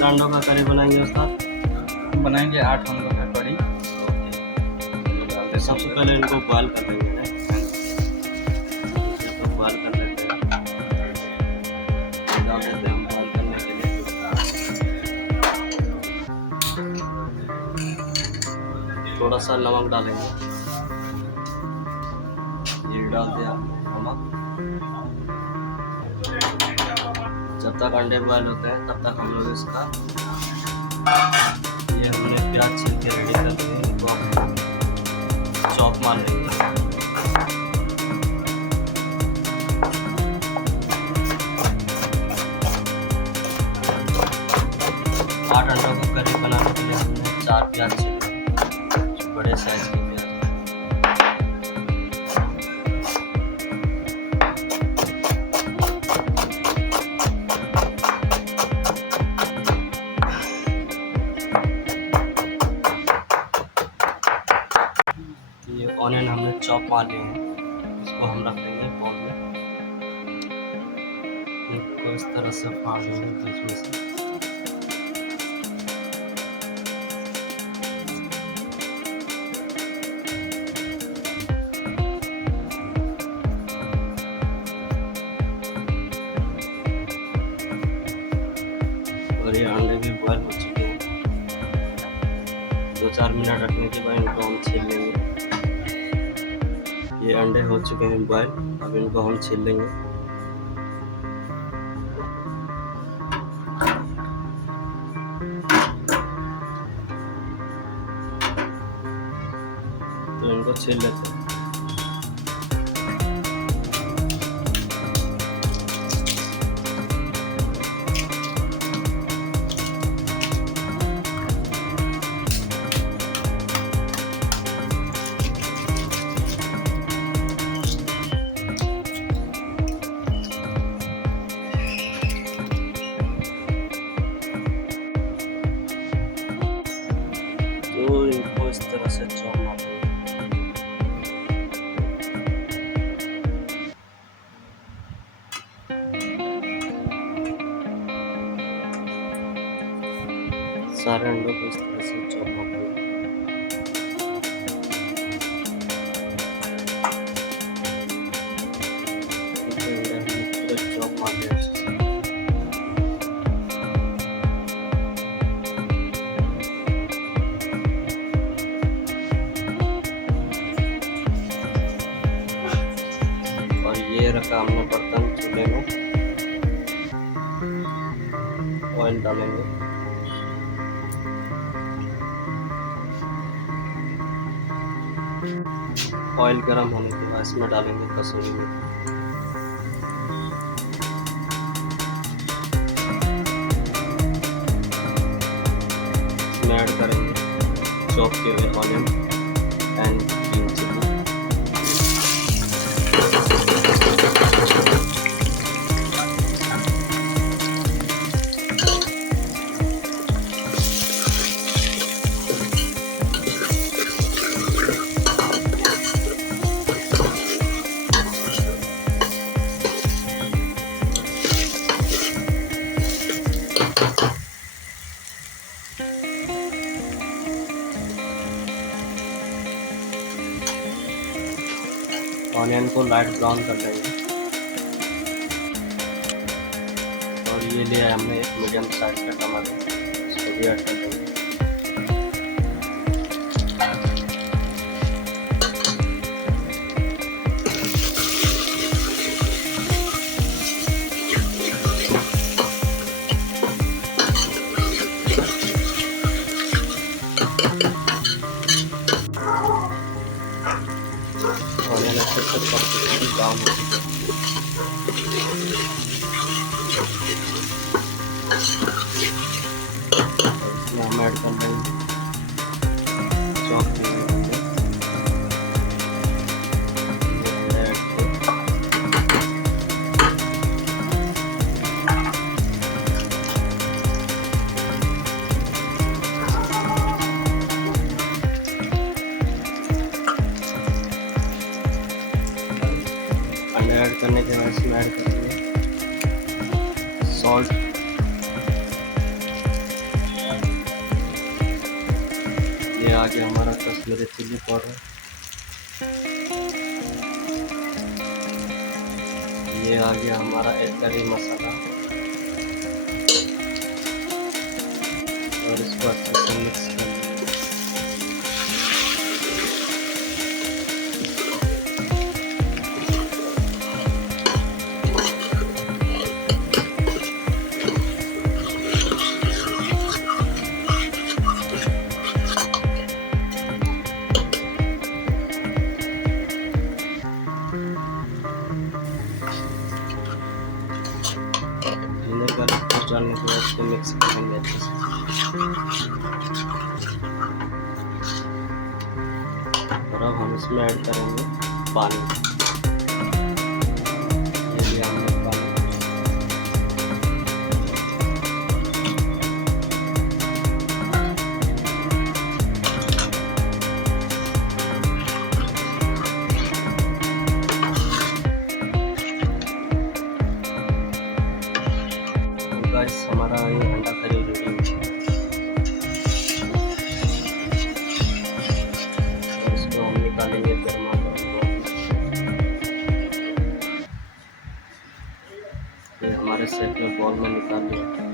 कितना अंडों का करी बनाएंगे उस्ताद? बनाएंगे 8 अंडों का करी। सबसे पहले इनको बॉयल कर लेंगे ना, इसको बॉयल कर लेते हैं, डाल देते हैं बॉयल करने के लिए। थोड़ा सा नमक डालेंगे, ये डाल दिया नमक। जब तक अंडे बॉयल होते हैं तब तक हम लोग इसका, ये हमने प्याज छील के रेडी कर लिए, इनको चॉप मार लेंगे। 8 अंडों को करी बनाने के लिए हमने 4 प्याज छीले, बड़े साइज के प्याज। ये ऑनियन हमने चॉप मार लिए हैं, इसको हम रख देंगे बाउल में। इसको इस तरह से फाड़ देंगे बीच में से। और ये अंडे भी बॉयल हो चुके हैं, 2-4 मिनट रखने के बाद इनको हम छील लेंगे। ये अंडे हो चुके हैं बॉयल, अब इनको हम छील लेंगे। तो इनको छील लेते हैं। तो इनको इस तरह से चॉप मार देंगे। सारे अंडों को इस तरह से चॉप मार देंगे। पूरे चॉप मार दिया अच्छे से। और ये रखा हमने बर्तन चूल्हे में, ऑयल डालेंगे। ऑयल गर्म होने के बाद इसमें डालेंगे कसूरी मेथी। इसमें ऐड करेंगे चॉप किए हुए onion and green chilli. Onion को लाइट ब्राउन कर लेंगे। और ये लिया है हमने एक मीडियम साइज का टमाटर, इसको भी ऐड कर देंगे। ऑनियन अच्छे से पक चुके हैं, ब्राउन हो चुके हैं। इसमें हम ऐड कर लेंगे चॉप किए हुए अंडे। अंडे ऐड करने के बाद इसमें ऐड करेंगे सॉल्ट, आ गया हमारा कश्मीरी चिल्ली पाउडर, ये आ गया हमारा एक करी मसाला, और इसको अच्छे से मिक्स कर लेंगे। विनेगर कुछ डालने के बाद इसको मिक्स करेंगे अच्छे से। और अब हम इसमें ऐड करेंगे पानी। ये लिया हमने पानी। तो गाइस हमारा ये अंडा करी रेडी हो गया। और इसको हम निकालेंगे गर्मा गर्म। ये हमारे सेट में बॉल में निकाल लिया।